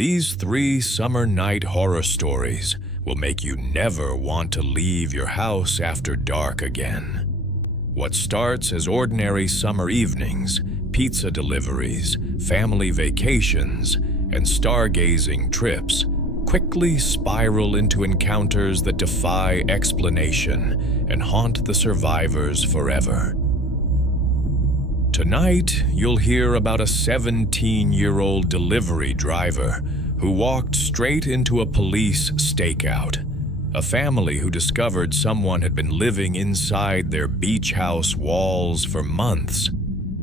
These 3 summer night horror stories will make you never want to leave your house after dark again. What starts as ordinary summer evenings, pizza deliveries, family vacations, and stargazing trips quickly spiral into encounters that defy explanation and haunt the survivors forever. Tonight, you'll hear about a 17-year-old delivery driver who walked straight into a police stakeout, a family who discovered someone had been living inside their beach house walls for months,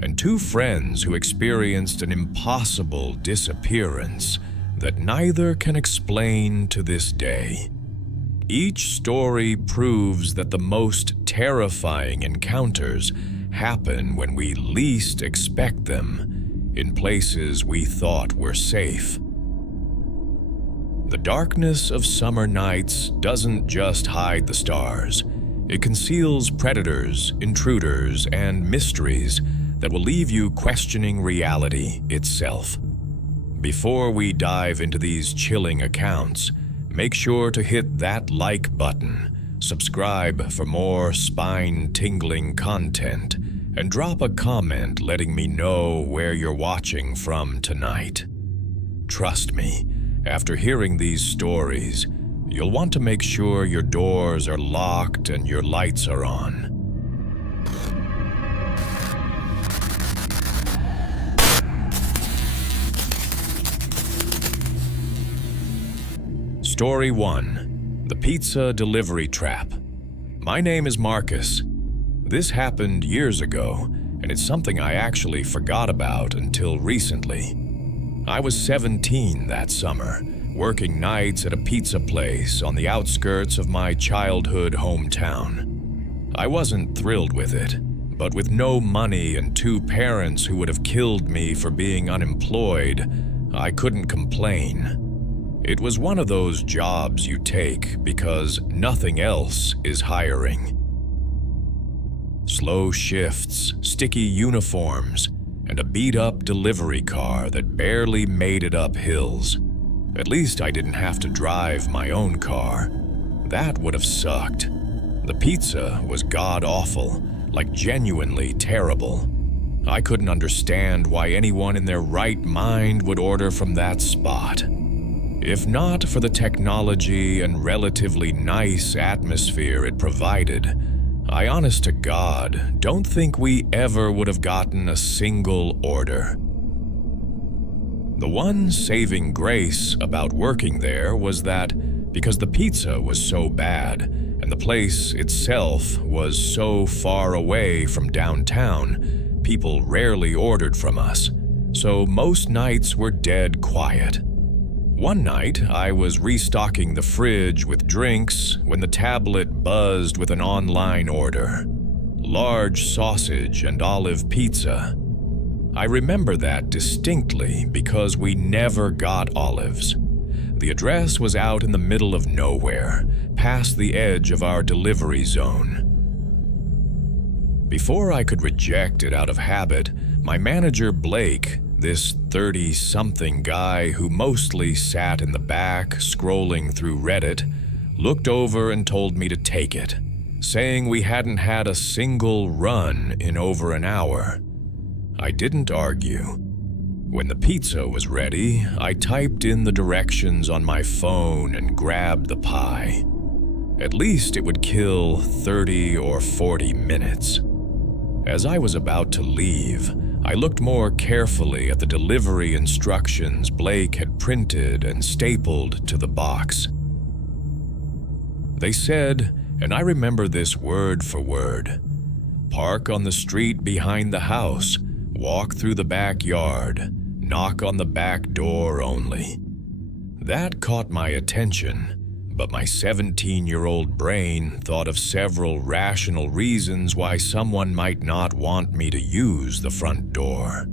and 2 friends who experienced an impossible disappearance that neither can explain to this day. Each story proves that the most terrifying encounters happen when we least expect them, in places we thought were safe. The darkness of summer nights doesn't just hide the stars. It conceals predators, intruders, and mysteries that will leave you questioning reality itself. Before we dive into these chilling accounts, make sure to hit that like button, subscribe for more spine-tingling content, and drop a comment letting me know where you're watching from tonight. Trust me, after hearing these stories, you'll want to make sure your doors are locked and your lights are on. Story 1. The Pizza Delivery Trap. My name is Marcus. This happened years ago, and it's something I actually forgot about until recently. I was 17 that summer, working nights at a pizza place on the outskirts of my childhood hometown. I wasn't thrilled with it, but with no money and 2 parents who would have killed me for being unemployed, I couldn't complain. It was one of those jobs you take because nothing else is hiring. Slow shifts, sticky uniforms, and a beat-up delivery car that barely made it up hills. At least I didn't have to drive my own car. That would have sucked. The pizza was god-awful, like genuinely terrible. I couldn't understand why anyone in their right mind would order from that spot. If not for the technology and relatively nice atmosphere it provided, I honest to God don't think we ever would have gotten a single order. The one saving grace about working there was that because the pizza was so bad and the place itself was so far away from downtown, people rarely ordered from us, so most nights were dead quiet. One night, I was restocking the fridge with drinks when the tablet buzzed with an online order. Large sausage and olive pizza. I remember that distinctly because we never got olives. The address was out in the middle of nowhere, past the edge of our delivery zone. Before I could reject it out of habit, my manager Blake, this 30-something guy who mostly sat in the back scrolling through Reddit, looked over and told me to take it, saying we hadn't had a single run in over an hour. I didn't argue. When the pizza was ready, I typed in the directions on my phone and grabbed the pie. At least it would kill 30 or 40 minutes. As I was about to leave, I looked more carefully at the delivery instructions Blake had printed and stapled to the box. They said, and I remember this word for word, "Park on the street behind the house, walk through the backyard, knock on the back door only." That caught my attention, but my 17-year-old brain thought of several rational reasons why someone might not want me to use the front door.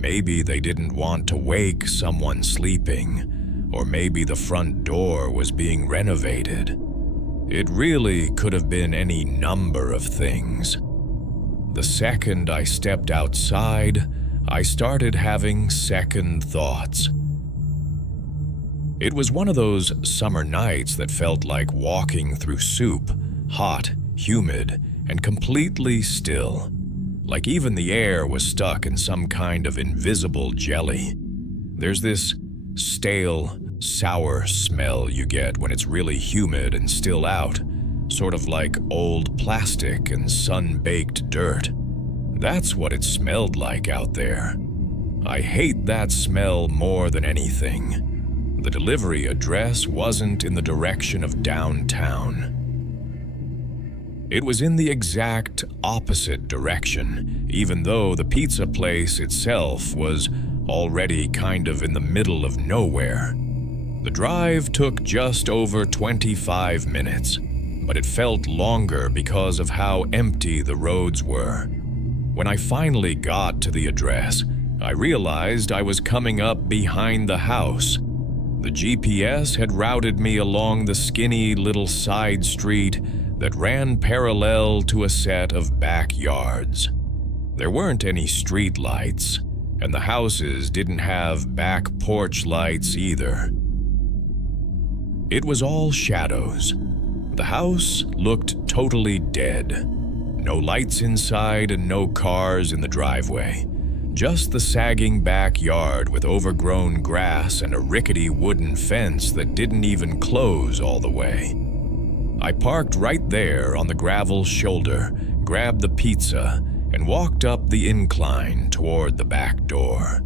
Maybe they didn't want to wake someone sleeping, or maybe the front door was being renovated. It really could have been any number of things. The second I stepped outside, I started having second thoughts. It was one of those summer nights that felt like walking through soup, hot, humid, and completely still. Like even the air was stuck in some kind of invisible jelly. There's this stale, sour smell you get when it's really humid and still out, sort of like old plastic and sun-baked dirt. That's what it smelled like out there. I hate that smell more than anything. The delivery address wasn't in the direction of downtown. It was in the exact opposite direction, even though the pizza place itself was already kind of in the middle of nowhere. The drive took just over 25 minutes, but it felt longer because of how empty the roads were. When I finally got to the address, I realized I was coming up behind the house. The GPS had routed me along the skinny little side street that ran parallel to a set of backyards. There weren't any street lights, and the houses didn't have back porch lights either. It was all shadows. The house looked totally dead. No lights inside and no cars in the driveway. Just the sagging backyard with overgrown grass and a rickety wooden fence that didn't even close all the way. I parked right there on the gravel shoulder, grabbed the pizza, and walked up the incline toward the back door.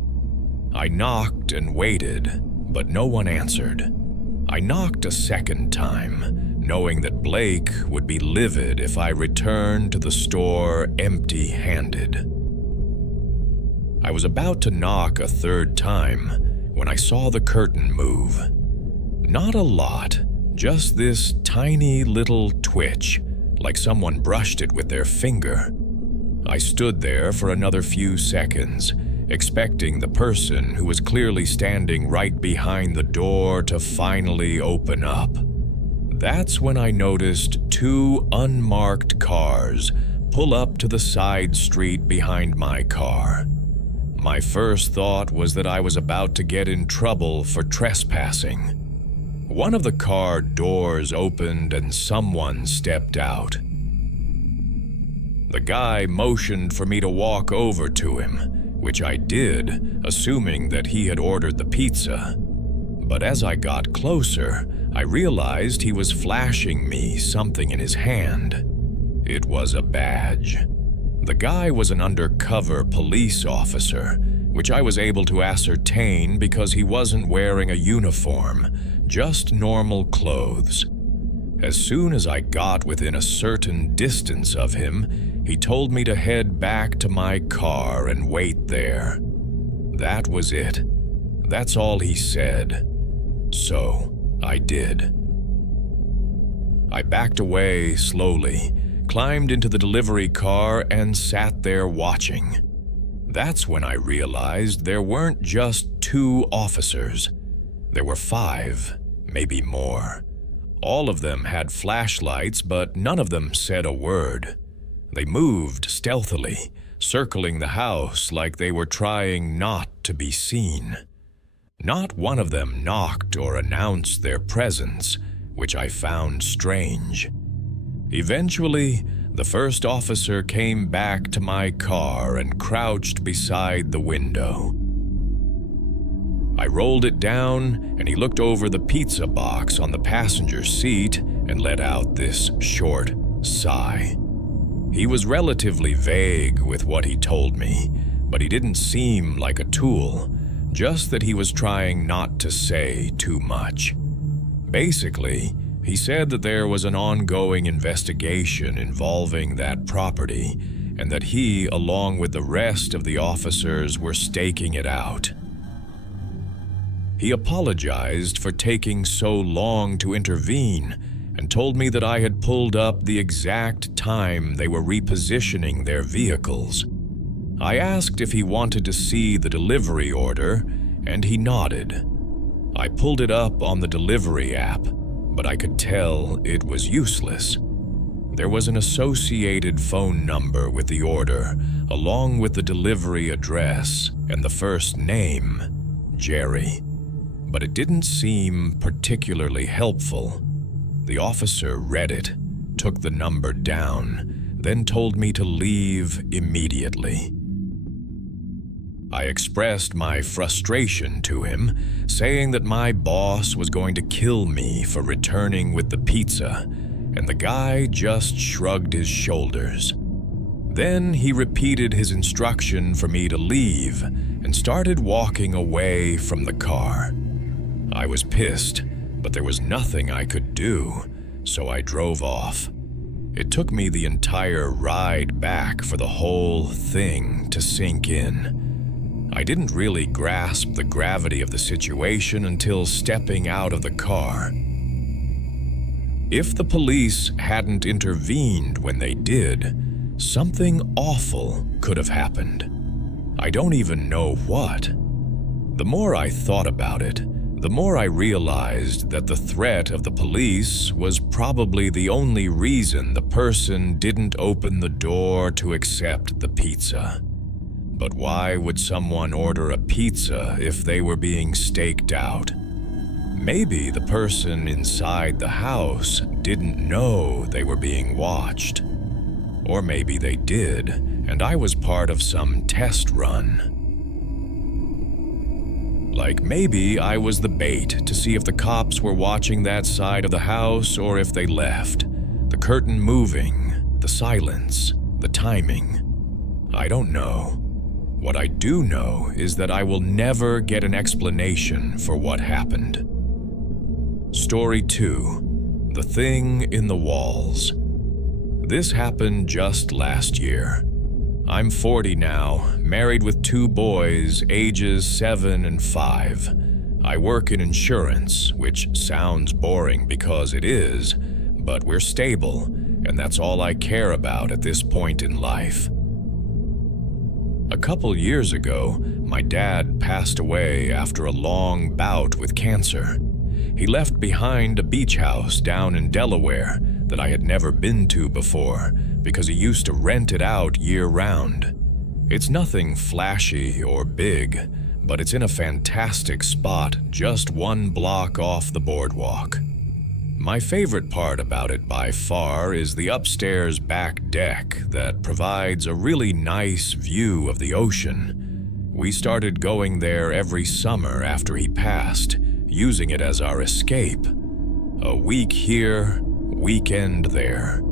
I knocked and waited, but no one answered. I knocked a second time, knowing that Blake would be livid if I returned to the store empty-handed. I was about to knock a third time when I saw the curtain move. Not a lot, just this tiny little twitch, like someone brushed it with their finger. I stood there for another few seconds, expecting the person who was clearly standing right behind the door to finally open up. That's when I noticed two unmarked cars pull up to the side street behind my car. My first thought was that I was about to get in trouble for trespassing. One of the car doors opened and someone stepped out. The guy motioned for me to walk over to him, which I did, assuming that he had ordered the pizza. But as I got closer, I realized he was flashing me something in his hand. It was a badge. The guy was an undercover police officer, which I was able to ascertain because he wasn't wearing a uniform, just normal clothes. As soon as I got within a certain distance of him, he told me to head back to my car and wait there. That was it. That's all he said. So I did. I backed away slowly, climbed into the delivery car, and sat there watching. That's when I realized there weren't just two officers. There were 5, maybe more. All of them had flashlights, but none of them said a word. They moved stealthily, circling the house like they were trying not to be seen. Not one of them knocked or announced their presence, which I found strange. Eventually, the first officer came back to my car and crouched beside the window. I rolled it down, and he looked over the pizza box on the passenger seat and let out this short sigh. He was relatively vague with what he told me, but he didn't seem like a tool, just that he was trying not to say too much. Basically, he said that there was an ongoing investigation involving that property, and that he, along with the rest of the officers, were staking it out. He apologized for taking so long to intervene and told me that I had pulled up the exact time they were repositioning their vehicles. I asked if he wanted to see the delivery order, and he nodded. I pulled it up on the delivery app, but I could tell it was useless. There was an associated phone number with the order, along with the delivery address and the first name, Jerry. but it didn't seem particularly helpful. The officer read it, took the number down, then told me to leave immediately. I expressed my frustration to him, saying that my boss was going to kill me for returning with the pizza, and the guy just shrugged his shoulders. Then he repeated his instruction for me to leave and started walking away from the car. I was pissed, but there was nothing I could do, so I drove off. It took me the entire ride back for the whole thing to sink in. I didn't really grasp the gravity of the situation until stepping out of the car. If the police hadn't intervened when they did, something awful could have happened. I don't even know what. The more I thought about it, the more I realized that the threat of the police was probably the only reason the person didn't open the door to accept the pizza. But why would someone order a pizza if they were being staked out? Maybe the person inside the house didn't know they were being watched. Or maybe they did, and I was part of some test run. Like maybe I was the bait to see if the cops were watching that side of the house or if they left. The curtain moving, the silence, the timing. I don't know. What I do know is that I will never get an explanation for what happened. Story 2. The Thing in the Walls. This happened just last year. I'm 40 now, married with 2 boys, ages 7 and 5. I work in insurance, which sounds boring because it is, but we're stable, and that's all I care about at this point in life. A couple years ago, my dad passed away after a long bout with cancer. He left behind a beach house down in Delaware that I had never been to before because he used to rent it out year-round. It's nothing flashy or big, but it's in a fantastic spot just 1 block off the boardwalk. My favorite part about it by far is the upstairs back deck that provides a really nice view of the ocean. We started going there every summer after he passed, using it as our escape. A week here, weekend there.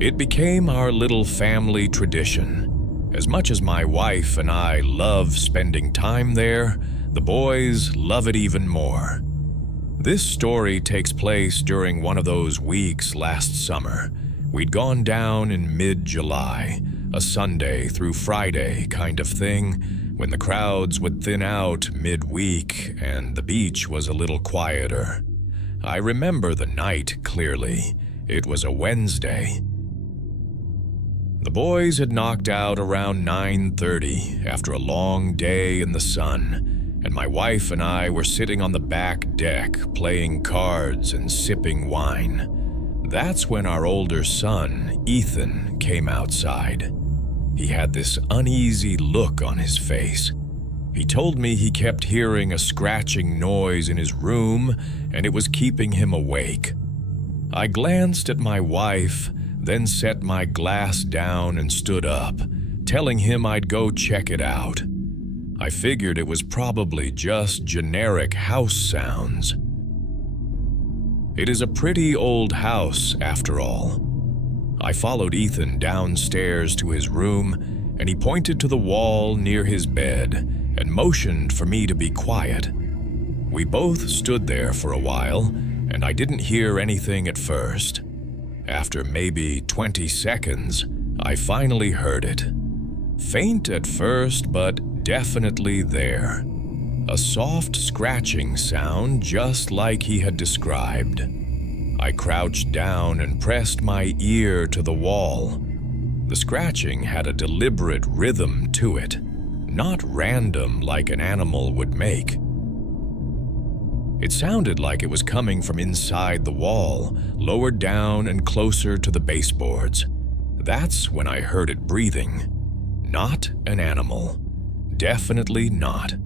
It became our little family tradition. As much as my wife and I love spending time there, the boys love it even more. This story takes place during one of those weeks last summer. We'd gone down in mid-July, a Sunday through Friday kind of thing, when the crowds would thin out mid-week and the beach was a little quieter. I remember the night clearly. It was a Wednesday. The boys had knocked out around 9:30 after a long day in the sun, and my wife and I were sitting on the back deck playing cards and sipping wine. That's when our older son, Ethan, came outside. He had this uneasy look on his face. He told me he kept hearing a scratching noise in his room and it was keeping him awake. I glanced at my wife, then set my glass down and stood up, telling him I'd go check it out. I figured it was probably just generic house sounds. It is a pretty old house, after all. I followed Ethan downstairs to his room, and he pointed to the wall near his bed and motioned for me to be quiet. We both stood there for a while, and I didn't hear anything at first. After maybe 20 seconds, I finally heard it. Faint at first, but definitely there. A soft scratching sound just like he had described. I crouched down and pressed my ear to the wall. The scratching had a deliberate rhythm to it, not random like an animal would make. It sounded like it was coming from inside the wall, lower down and closer to the baseboards. That's when I heard it breathing. Not an animal. Definitely not.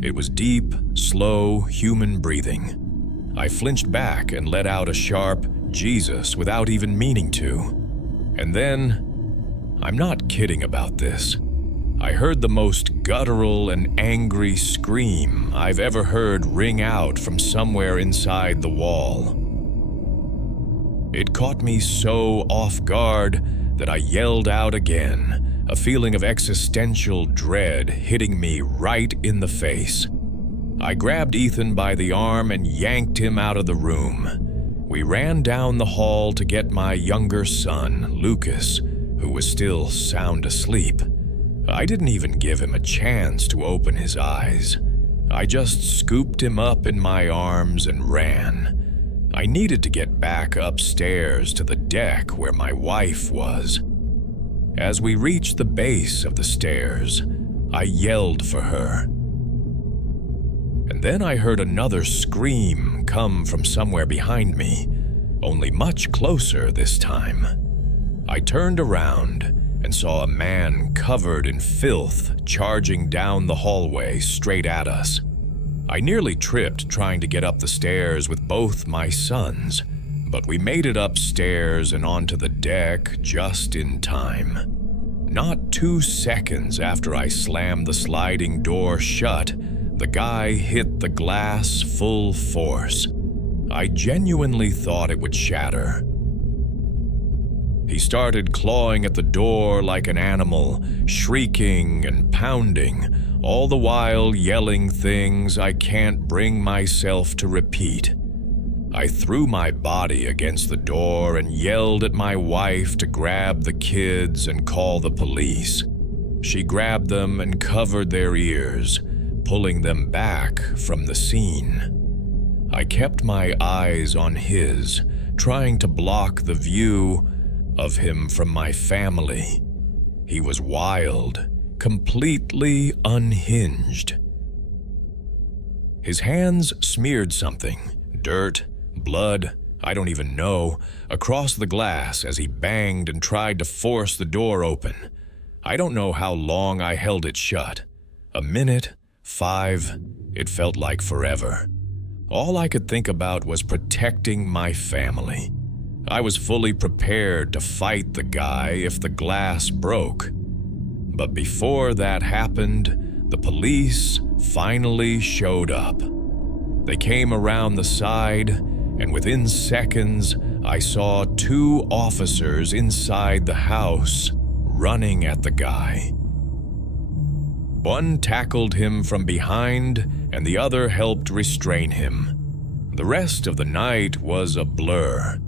It was deep, slow, human breathing. I flinched back and let out a sharp "Jesus" without even meaning to. And then, I'm not kidding about this, I heard the most guttural and angry scream I've ever heard ring out from somewhere inside the wall. It caught me so off guard that I yelled out again, a feeling of existential dread hitting me right in the face. I grabbed Ethan by the arm and yanked him out of the room. We ran down the hall to get my younger son, Lucas, who was still sound asleep. I didn't even give him a chance to open his eyes. I just scooped him up in my arms and ran. I needed to get back upstairs to the deck where my wife was. As we reached the base of the stairs, I yelled for her. And then I heard another scream come from somewhere behind me, only much closer this time. I turned around and saw a man covered in filth charging down the hallway straight at us. I nearly tripped trying to get up the stairs with both my sons, but we made it upstairs and onto the deck just in time. Not 2 seconds after I slammed the sliding door shut, the guy hit the glass full force. I genuinely thought it would shatter. He started clawing at the door like an animal, shrieking and pounding, all the while yelling things I can't bring myself to repeat. I threw my body against the door and yelled at my wife to grab the kids and call the police. She grabbed them and covered their ears, pulling them back from the scene. I kept my eyes on his, trying to block the view of him from my family. He was wild, completely unhinged. His hands smeared something, dirt, blood, I don't even know, across the glass as he banged and tried to force the door open. I don't know how long I held it shut. A minute, 5, it felt like forever. All I could think about was protecting my family. I was fully prepared to fight the guy if the glass broke. But before that happened, the police finally showed up. They came around the side, and within seconds, I saw 2 officers inside the house running at the guy. One tackled him from behind, and the other helped restrain him. The rest of the night was a blur.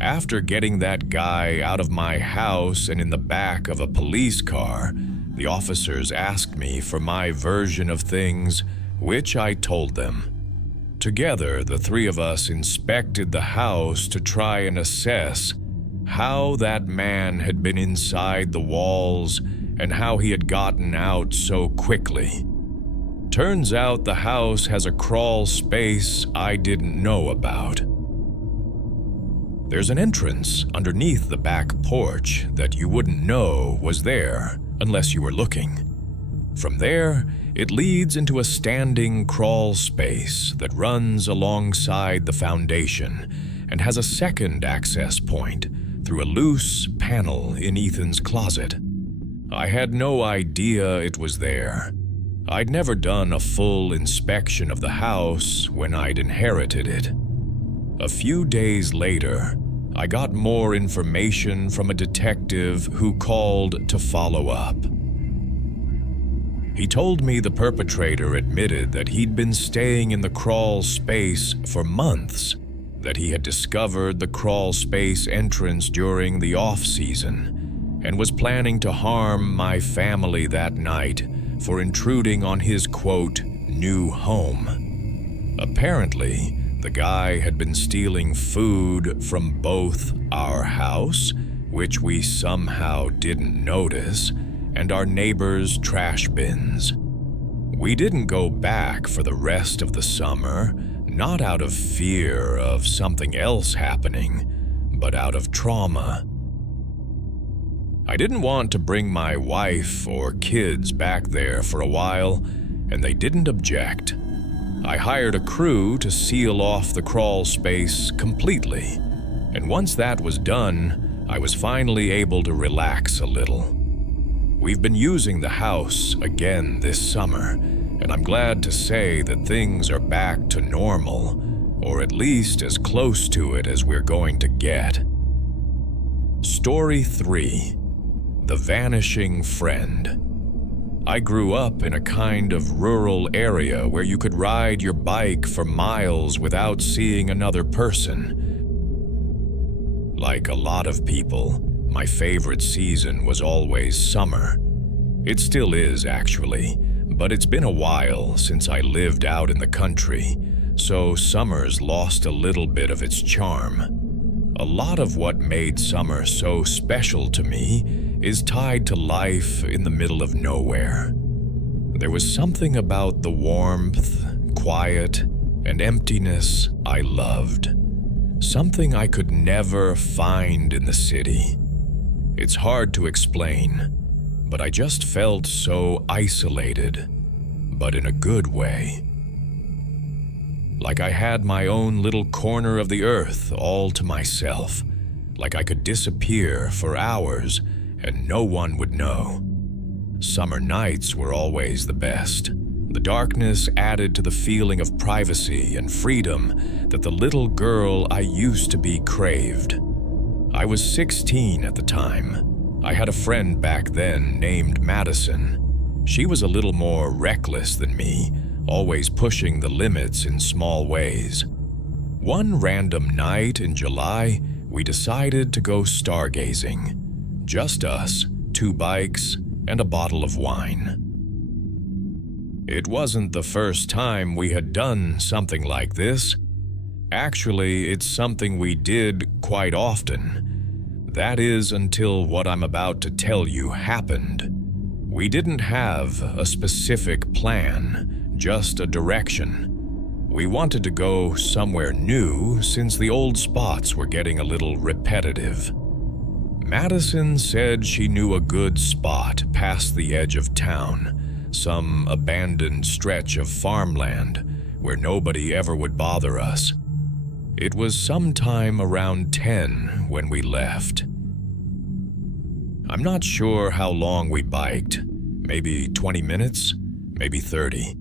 After getting that guy out of my house and in the back of a police car, the officers asked me for my version of things, which I told them. Together, the 3 of us inspected the house to try and assess how that man had been inside the walls and how he had gotten out so quickly. Turns out the house has a crawl space I didn't know about. There's an entrance underneath the back porch that you wouldn't know was there unless you were looking. From there, it leads into a standing crawl space that runs alongside the foundation and has a second access point through a loose panel in Ethan's closet. I had no idea it was there. I'd never done a full inspection of the house when I'd inherited it. A few days later, I got more information from a detective who called to follow up. He told me the perpetrator admitted that he'd been staying in the crawl space for months, that he had discovered the crawl space entrance during the off-season, and was planning to harm my family that night for intruding on his, quote, new home. Apparently, the guy had been stealing food from both our house, which we somehow didn't notice, and our neighbors' trash bins. We didn't go back for the rest of the summer, not out of fear of something else happening, but out of trauma. I didn't want to bring my wife or kids back there for a while, and they didn't object. I hired a crew to seal off the crawl space completely, and once that was done, I was finally able to relax a little. We've been using the house again this summer, and I'm glad to say that things are back to normal, or at least as close to it as we're going to get. Story 3: The Vanishing Friend. I grew up in a kind of rural area where you could ride your bike for miles without seeing another person. Like a lot of people, my favorite season was always summer. It still is, actually, but it's been a while since I lived out in the country, so summer's lost a little bit of its charm. A lot of what made summer so special to me is tied to life in the middle of nowhere. There was something about the warmth, quiet, and emptiness I loved. Something I could never find in the city. It's hard to explain, but I just felt so isolated, but in a good way. Like I had my own little corner of the earth all to myself, like I could disappear for hours and no one would know. Summer nights were always the best. The darkness added to the feeling of privacy and freedom that the little girl I used to be craved. I was 16 at the time. I had a friend back then named Madison. She was a little more reckless than me, always pushing the limits in small ways. One random night in July, we decided to go stargazing. Just us, 2 bikes, and a bottle of wine. It wasn't the first time we had done something like this. Actually, it's something we did quite often. That is, until what I'm about to tell you happened. We didn't have a specific plan, just a direction. We wanted to go somewhere new since the old spots were getting a little repetitive. Madison said she knew a good spot past the edge of town, some abandoned stretch of farmland where nobody ever would bother us. It was sometime around 10 when we left. I'm not sure how long we biked, maybe 20 minutes, maybe 30.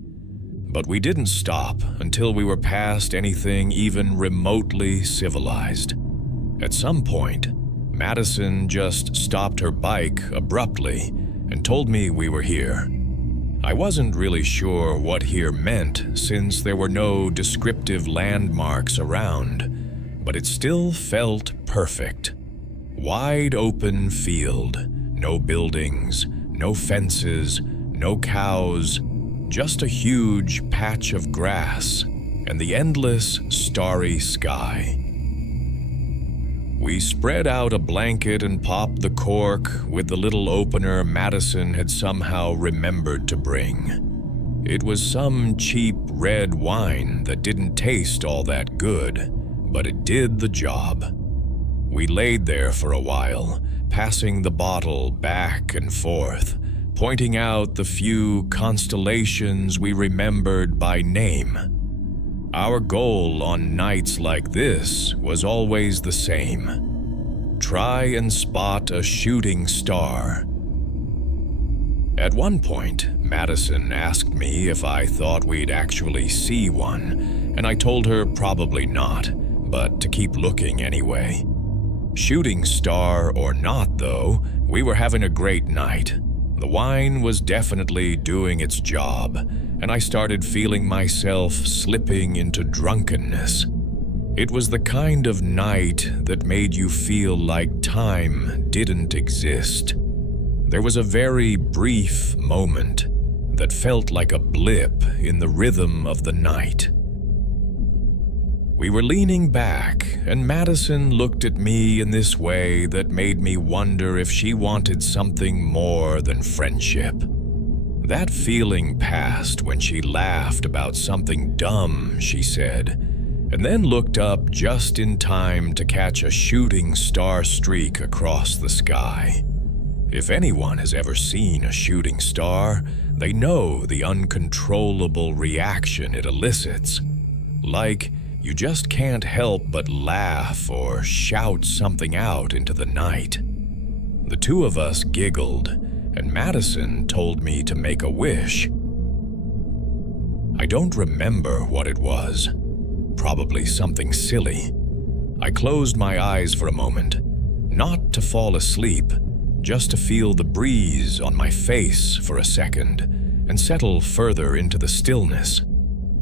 But we didn't stop until we were past anything even remotely civilized. At some point, Madison just stopped her bike abruptly and told me we were here. I wasn't really sure what here meant since there were no descriptive landmarks around, but it still felt perfect. Wide open field, no buildings, no fences, no cows, just a huge patch of grass and the endless starry sky. We spread out a blanket and popped the cork with the little opener Madison had somehow remembered to bring. It was some cheap red wine that didn't taste all that good, but it did the job. We laid there for a while, passing the bottle back and forth, pointing out the few constellations we remembered by name. Our goal on nights like this was always the same: try and spot a shooting star. At one point, Madison asked me if I thought we'd actually see one, and I told her probably not, but to keep looking anyway. Shooting star or not, though, we were having a great night. The wine was definitely doing its job, and I started feeling myself slipping into drunkenness. It was the kind of night that made you feel like time didn't exist. There was a very brief moment that felt like a blip in the rhythm of the night. We were leaning back, and Madison looked at me in this way that made me wonder if she wanted something more than friendship. That feeling passed when she laughed about something dumb she said, and then looked up just in time to catch a shooting star streak across the sky. If anyone has ever seen a shooting star, they know the uncontrollable reaction it elicits. Like, you just can't help but laugh or shout something out into the night. The two of us giggled, and Madison told me to make a wish. I don't remember what it was. Probably something silly. I closed my eyes for a moment, not to fall asleep, just to feel the breeze on my face for a second and settle further into the stillness.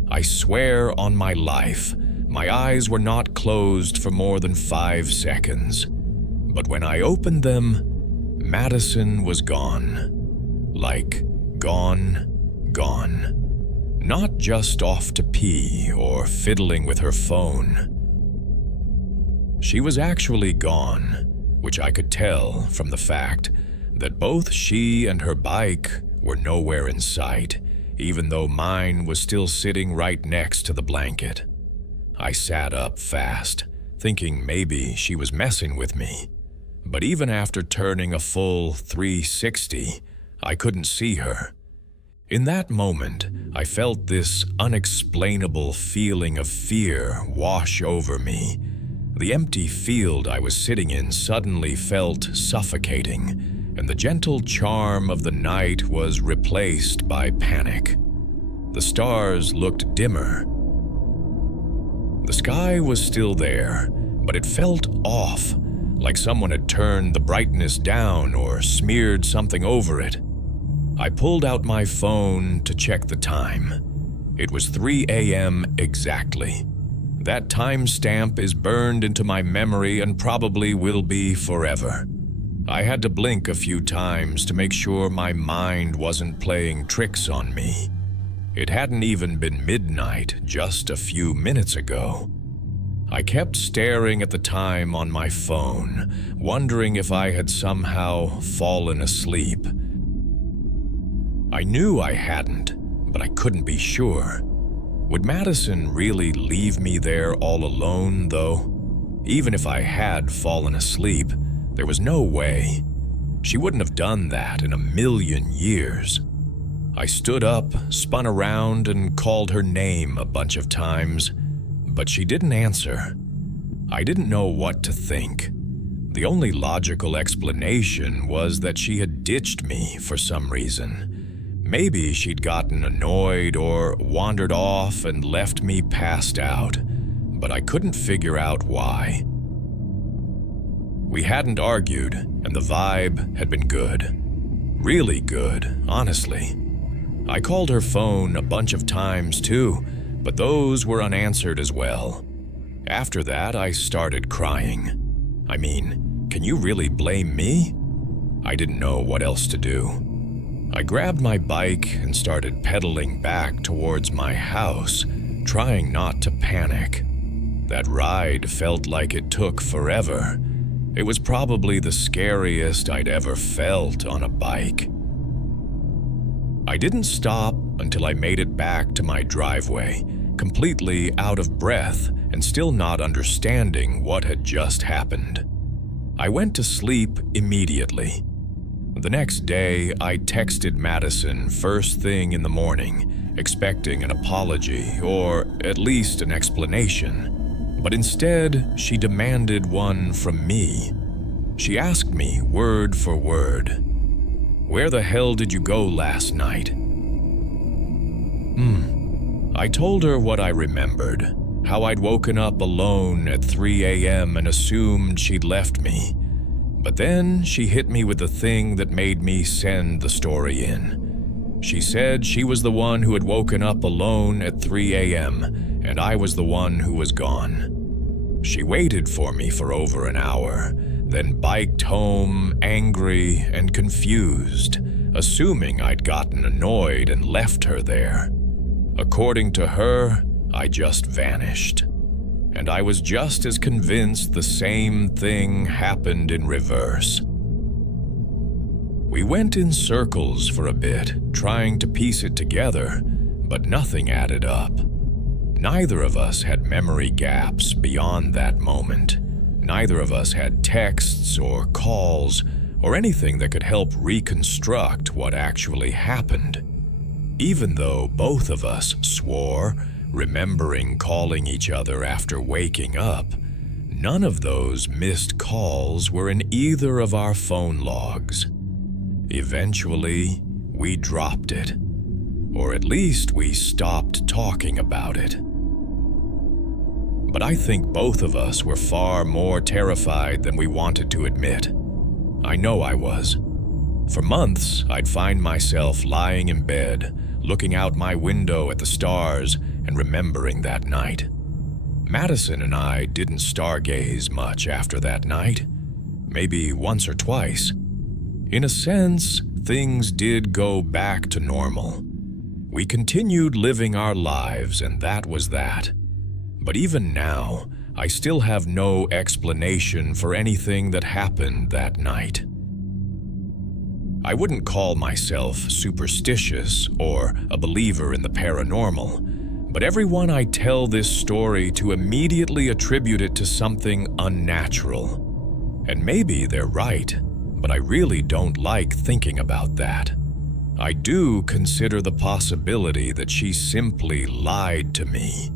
I swear on my life, my eyes were not closed for more than 5 seconds. But when I opened them, Madison was gone. Like, gone. Not just off to pee or fiddling with her phone. She was actually gone, which I could tell from the fact that both she and her bike were nowhere in sight, even though mine was still sitting right next to the blanket. I sat up fast, thinking maybe she was messing with me. But even after turning a full 360, I couldn't see her. In that moment, I felt this unexplainable feeling of fear wash over me. The empty field I was sitting in suddenly felt suffocating, and the gentle charm of the night was replaced by panic. The stars looked dimmer. The sky was still there, but it felt off, like someone had turned the brightness down or smeared something over it. I pulled out my phone to check the time. It was 3 a.m. exactly. That timestamp is burned into my memory and probably will be forever. I had to blink a few times to make sure my mind wasn't playing tricks on me. It hadn't even been midnight just a few minutes ago. I kept staring at the time on my phone, wondering if I had somehow fallen asleep. I knew I hadn't, but I couldn't be sure. Would Madison really leave me there all alone, though? Even if I had fallen asleep, there was no way. She wouldn't have done that in a million years. I stood up, spun around, and called her name a bunch of times, but she didn't answer. I didn't know what to think. The only logical explanation was that she had ditched me for some reason. Maybe she'd gotten annoyed or wandered off and left me passed out, but I couldn't figure out why. We hadn't argued, and the vibe had been good. Really good, honestly. I called her phone a bunch of times too, but those were unanswered as well. After that, I started crying. I mean, can you really blame me? I didn't know what else to do. I grabbed my bike and started pedaling back towards my house, trying not to panic. That ride felt like it took forever. It was probably the scariest I'd ever felt on a bike. I didn't stop until I made it back to my driveway, completely out of breath and still not understanding what had just happened. I went to sleep immediately. The next day, I texted Madison first thing in the morning, expecting an apology or at least an explanation. But instead, she demanded one from me. She asked me word for word, "Where the hell did you go last night?" I told her what I remembered, how I'd woken up alone at 3 a.m. and assumed she'd left me. But then she hit me with the thing that made me send the story in. She said she was the one who had woken up alone at 3 a.m., and I was the one who was gone. She waited for me for over an hour, then biked home angry and confused, assuming I'd gotten annoyed and left her there. According to her, I just vanished. And I was just as convinced the same thing happened in reverse. We went in circles for a bit, trying to piece it together, but nothing added up. Neither of us had memory gaps beyond that moment. Neither of us had texts or calls or anything that could help reconstruct what actually happened. Even though both of us swore, remembering calling each other after waking up, none of those missed calls were in either of our phone logs. Eventually, we dropped it, or at least we stopped talking about it. But I think both of us were far more terrified than we wanted to admit. I know I was. For months, I'd find myself lying in bed, looking out my window at the stars and remembering that night. Madison and I didn't stargaze much after that night, maybe once or twice. In a sense, things did go back to normal. We continued living our lives, and that was that. But even now, I still have no explanation for anything that happened that night. I wouldn't call myself superstitious or a believer in the paranormal, but everyone I tell this story to immediately attribute it to something unnatural. And maybe they're right, but I really don't like thinking about that. I do consider the possibility that she simply lied to me.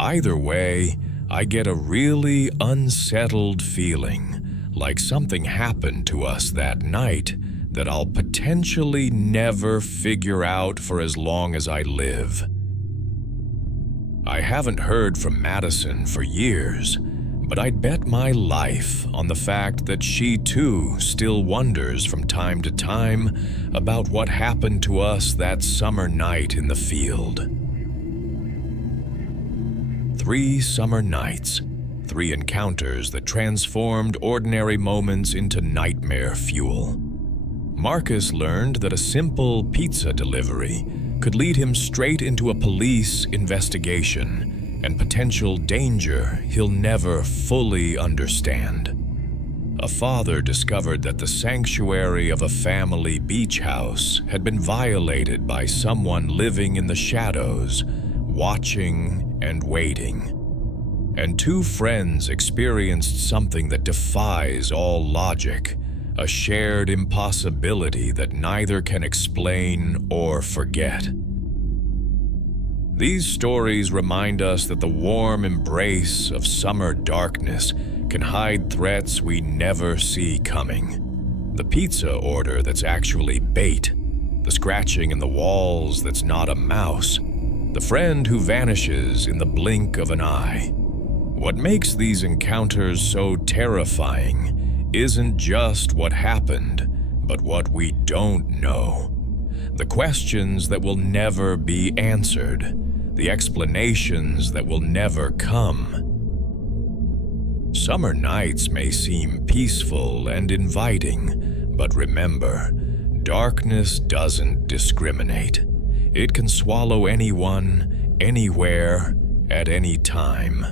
Either way, I get a really unsettled feeling, like something happened to us that night that I'll potentially never figure out for as long as I live. I haven't heard from Madison for years, but I'd bet my life on the fact that she too still wonders from time to time about what happened to us that summer night in the field. 3 summer nights, 3 encounters that transformed ordinary moments into nightmare fuel. Marcus learned that a simple pizza delivery could lead him straight into a police investigation and potential danger he'll never fully understand. A father discovered that the sanctuary of a family beach house had been violated by someone living in the shadows, watching and waiting. And 2 friends experienced something that defies all logic, a shared impossibility that neither can explain or forget. These stories remind us that the warm embrace of summer darkness can hide threats we never see coming. The pizza order that's actually bait, the scratching in the walls that's not a mouse, the friend who vanishes in the blink of an eye. What makes these encounters so terrifying isn't just what happened, but what we don't know. The questions that will never be answered, the explanations that will never come. Summer nights may seem peaceful and inviting, but remember, darkness doesn't discriminate. It can swallow anyone, anywhere, at any time.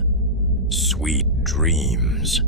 Sweet dreams.